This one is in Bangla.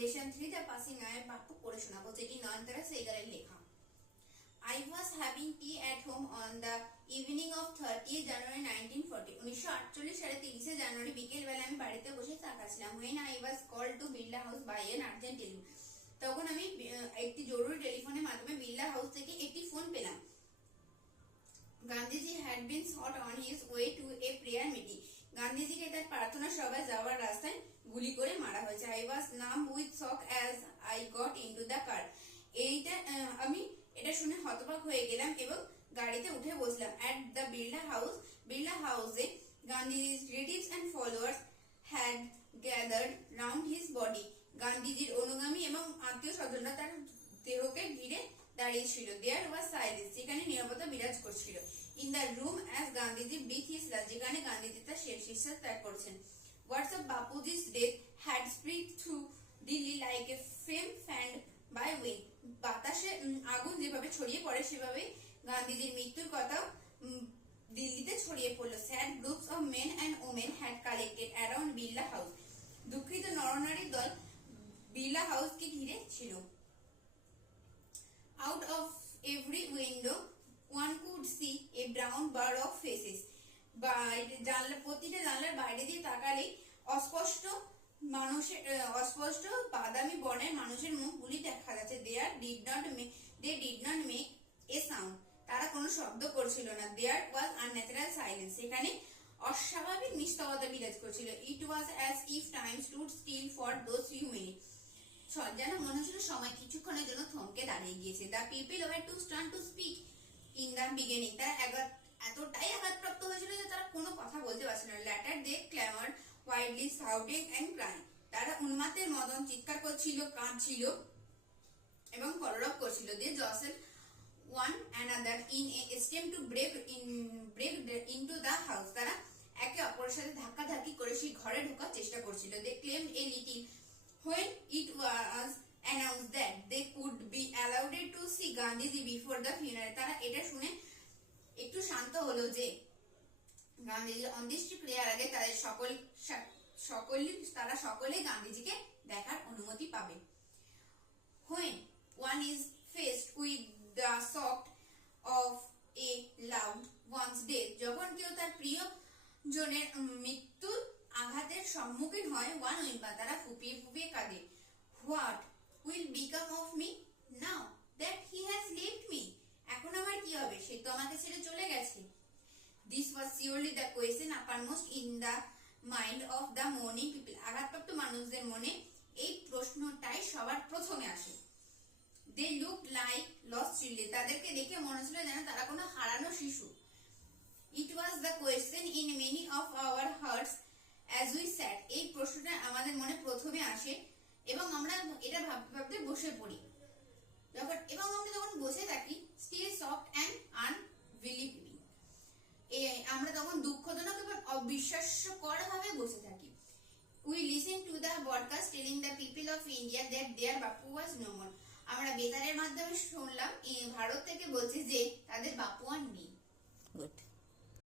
লেসন 3 দ্য পাসিং আয়ের বাক্য পড়ে শোনাবো, যেটি নয়নতারা সেগালের লেখা। I was having tea at home on the evening of 30th January 1940. 1948 সালে 30 জানুয়ারি বিকেল বেলা আমি বাড়িতে বসে চা খাচ্ছিলাম। When I was called to Birla House by an urgent telephone. তখন আমি একটি জরুরি টেলিফোনের মাধ্যমে বিড়লা হাউস থেকে একটি ফোন পেলাম। Gandhiji had been shot on his way to a prayer meeting. গান্ধীজিকে তার প্রার্থনা সভায় যাওয়ার রাস্তায় গুলি করে মারা হয়েছে। I was numb with shock as I got into the car. আমি এটা শুনে হতবাক হয়ে গেলাম এবং গাড়িতে উঠে বসলাম। At the Birla House গান্ধীজি's relatives and followers had gathered round his body. গান্ধীজির অনুগামী এবং আত্মীয় স্বজনরা তার দেহকে ঘিরে দাঁড়িয়ে ছিল। There was silence. সেখানে নীরবতা বিরাজ করছিল। In the room as Gandhiji breathed his last. যেখানে গান্ধীজি তার শেষ নিঃশ্বাস ত্যাগ করছেন। Words of Bapuji's death had spread through Delhi like a flame fanned by wind. বাতাসে আগুন যেভাবে ছড়িয়ে পড়ে সেভাবে গান্ধীজির মৃত্যুর কথা দিল্লিতে ছড়িয়ে পড়ল। Sad groups of men and women had collected around Birla House. দুঃখিত নরনারীর দল বিড়লা হাউসকে ঘিরে ছিল। Out of every window one could see a brown bar of faces. প্রতিটা জানলার বাইরে দিয়ে তাকালে অস্পষ্ট বাদামি বর্ণের মানুষের মুখগুলি দেখা যাচ্ছে। They did not make a sound. তারা কোনো শব্দ করছিল না। There was unnatural silence. সেখানে অস্বাভাবিক নিস্তব্ধতা বিরাজ করছিল। It was as if time stood still for those few minutes. যেন মনে হচ্ছিল সময় কিছুক্ষণের জন্য থমকে দাঁড়িয়ে গিয়েছে। The people were too stunned to speak in the beginning. তারা এতটাই আঘাতপ্রাপ্ত হয়েছিল যে তারা কোনো কথা বলতে পারছিল না। Later they clamored wildly, shouting and crying. তারা উন্মাদের মতন চিৎকার করছিল, কাঁদছিল এবং কলরব করছিল। They jostled one another in a attempt to break into the house. তারা একে অপরের সাথে ধাক্কাধাক্কি করে সেই ঘরে ঢোকার চেষ্টা করছিল। They claimed a little when it was announced that they could be allowed to see Gandhiji before the funeral. তারা এটা শুনে একটু শান্ত হলো যে গান্ধীজির অন্ত্যেষ্টিক্রিয়ার আগে তারা সকলেই গান্ধীজিকে দেখার অনুমতি পাবে। When one is faced with the shock of a loved one's death, যখন কেউ তার প্রিয় জনের মৃত্যুর আঘাতের সম্মুখীন হয়, one whimper, তারা ফুপিয়ে ফুপিয়ে কাঁদে। What will become of me now that he has left me? এখন আমার কি হবে? সে তো আমাকে ছেড়ে চলে গেছে। This was surely the question uppermost in the mind of the mourning people. আঘাতপ্রাপ্ত মানুষদের মনে এই প্রশ্নটাই সবার প্রথমে আসে। They looked like lost children. তাদেরকে দেখে মনে হচ্ছিল যেন তারা কোনো হারানো শিশু। It was the question in many of our hearts as we sat. এই প্রশ্নটা আমাদের মনে প্রথমে আসে এবং আমরা এটা ভাবতে ভাবতে বসে পড়ি। আমরা যখন বসে থাকি, still shocked and unbelieving. আমরা তখন দুঃখজনক এবং অবিশ্বাস্যকর ভাবে বসে থাকি। We listened to the broadcast telling the people of India that their Bapu was no more. আমরা বেতারের মাধ্যমে শুনলাম ভারত থেকে বলছে যে তাদের বাপু আর নেই। Good.